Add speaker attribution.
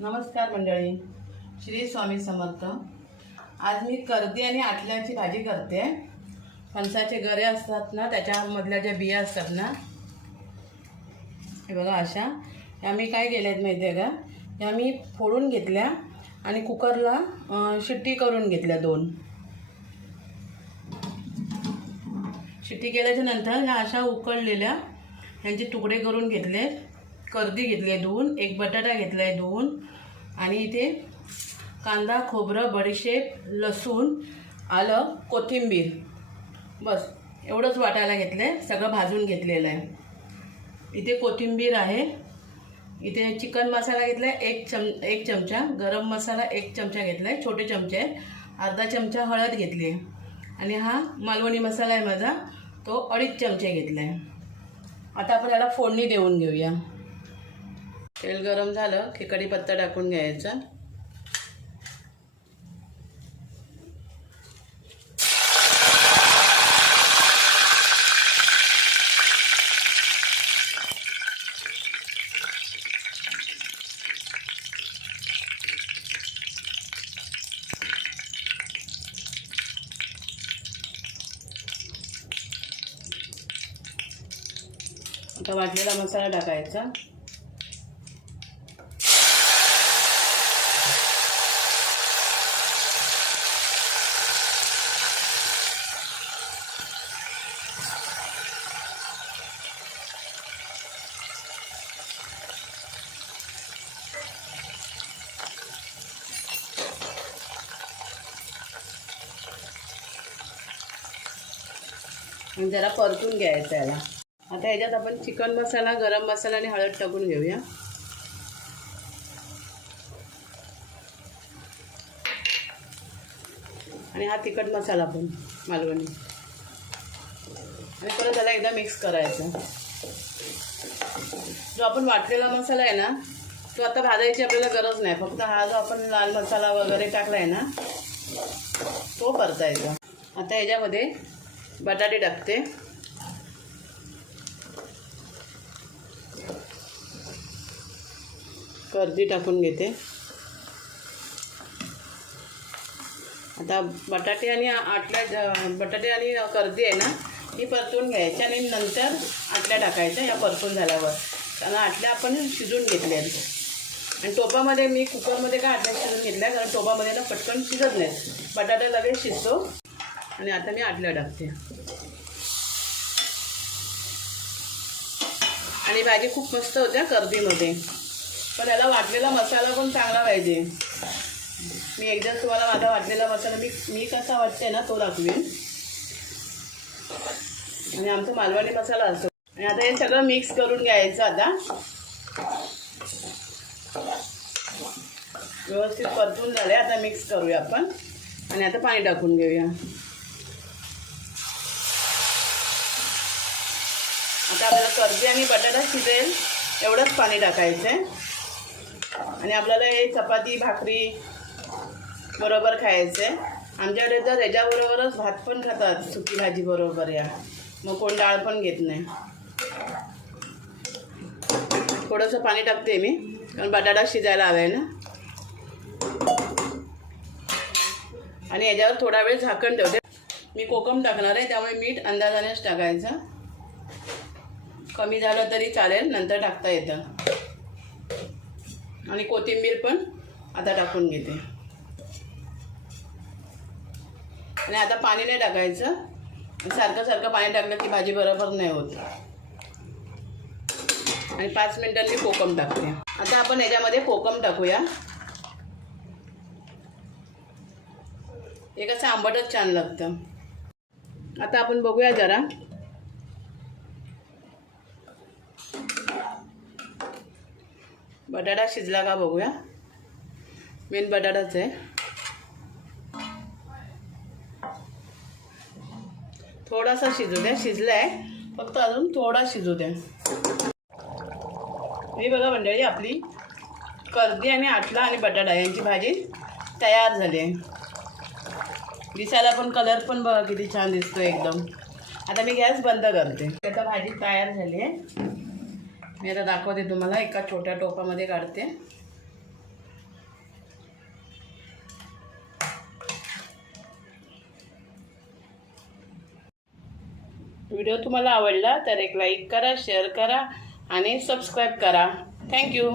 Speaker 1: नमस्कार मंडळी. श्री स्वामी समर्थ. आज मी करदी आणि आटल्याची भाजी करते. फणसाचे गरे असतात ना त्याच्यामधल्या ज्या बिया असतात ना हे बघा अशा. या मी काय केल्या आहेत माहिती आहे का? या मी फोडून घेतल्या आणि कुकरला शिट्टी करून घेतल्या दोन. शिट्टी केल्याच्यानंतर ह्या अशा उकळलेल्या ह्यांचे तुकडे करून घेतले कर्दी घेतली आहे धुवून एक बटाटा घेतला आहे धुवून आणि इथे कांदा खोबरं बडीशेप लसूण आलं कोथिंबीर. बस एवढंच वाटायला घेतलं आहे सगळं भाजून घेतलेलं आहे. इथे कोथिंबीर आहे. इथे चिकन मसाला घेतला आहे एक चम एक चमचा. गरम मसाला एक चमचा घेतला आहे छोटे चमचे अर्धा चमचा हळद घेतली आहे. आणि हा मालवणी मसाला आहे माझा. तो अडीच चमचे घेतला आहे आता आपण याला फोडणी देऊन घेऊया. तेल गरम झालं की कढीपत्ता टाकून घ्यायचा. आता वाटलेला मसाला टाकायचा. आणि जरा परतून घ्यायचं याला. आता याच्यात आपण चिकन मसाला गरम मसाला आणि हळद टाकून घेऊया. आणि हा तिखट मसाला पण मालवणी. आणि परत त्याला एकदा मिक्स करायचा. जो आपण वाटलेला मसाला आहे ना तो आता भाजायची आपल्याला गरज नाही. फक्त हा जो आपण लाल मसाला वगैरे टाकला आहे ना तो परतायचा. आता याच्यामध्ये बटाटे टाकते. कर्दी टाकून घेते. आता बटाटे आणि आटल्या बटाटे आणि कर्दी आहे ना ही परतून घ्यायची आणि नंतर आटल्या टाकायच्या या परतून झाल्यावर. कारण आटल्या आपण शिजून घेतल्या आणि टोपामध्ये मी कुकरमध्ये काय आटल्या शिजून घेतल्या? कारण टोपामध्ये ना पटकन शिजत नाहीत. बटाटा लगेच शिजतो. आणि आता मी आटल्या टाकते. आणि भाजी खूप मस्त होत्या कर्दीमध्ये. पण याला वाटलेला मसाला पण चांगला पाहिजे. मी एकदा तुम्हाला माझा वाटलेला मसाला मी मी कसा वाटते ना तो दाखवेन. आणि आमचा मालवणी मसाला असतो. आणि आता हे सगळं मिक्स करून घ्यायचं आता. व्यवस्थित परतून झाले आता मिक्स करूया आपण. आणि आता पाणी टाकून घेऊया. आता आपल्याला कर्जी आणि बटाटा शिजेल एवढंच पाणी टाकायचं आहे आणि आपल्याला हे चपाती भाकरी बरोबर खायचं आहे आमच्याकडे तर याच्याबरोबरच भात पण खातात सुकी भाजी बरोबर या. मग कोण डाळ पण घेत नाही. थोडंसं पाणी टाकते मी कारण बटाटा शिजायला हवा आहे ना. आणि याच्यावर थोडा वेळ झाकण ठेवते. मी कोकम टाकणार आहे त्यामुळे मीठ अंदाजानेच टाकायचं. कमी झालं तरी चालेल नंतर टाकता येतं. आणि कोथिंबीर पण आता टाकून घेते. आणि आता पाणी नाही टाकायचं. सारखं सारखं पाणी टाकलं की भाजी बरोबर नाही होत. आणि पाच मिनिटांनी कोकम टाकते. आता आपण याच्यामध्ये कोकम टाकूया. हे कसं आंबटच छान लागतं. आता आपण बघूया जरा. बटाटा शिजला का बघूया. मेन बटाटाच आहे. थोडासा शिजू द्या. शिजला आहे फक्त अजून थोडा शिजू द्या. ही बघा मंडळी आपली कर्दी आणि आटला आणि बटाटा यांची भाजी तयार झाली आहे. दिसायला पण कलर पण बघा किती छान दिसतो एकदम. आता मी गॅस बंद करते. आता भाजी तयार झाली आहे. मी आता दाखवते तुम्हाला एका छोट्या टोपामध्ये काढते. व्हिडिओ तुम्हाला आवडला तर एक लाईक करा शेअर करा आणि सबस्क्राईब करा. थँक्यू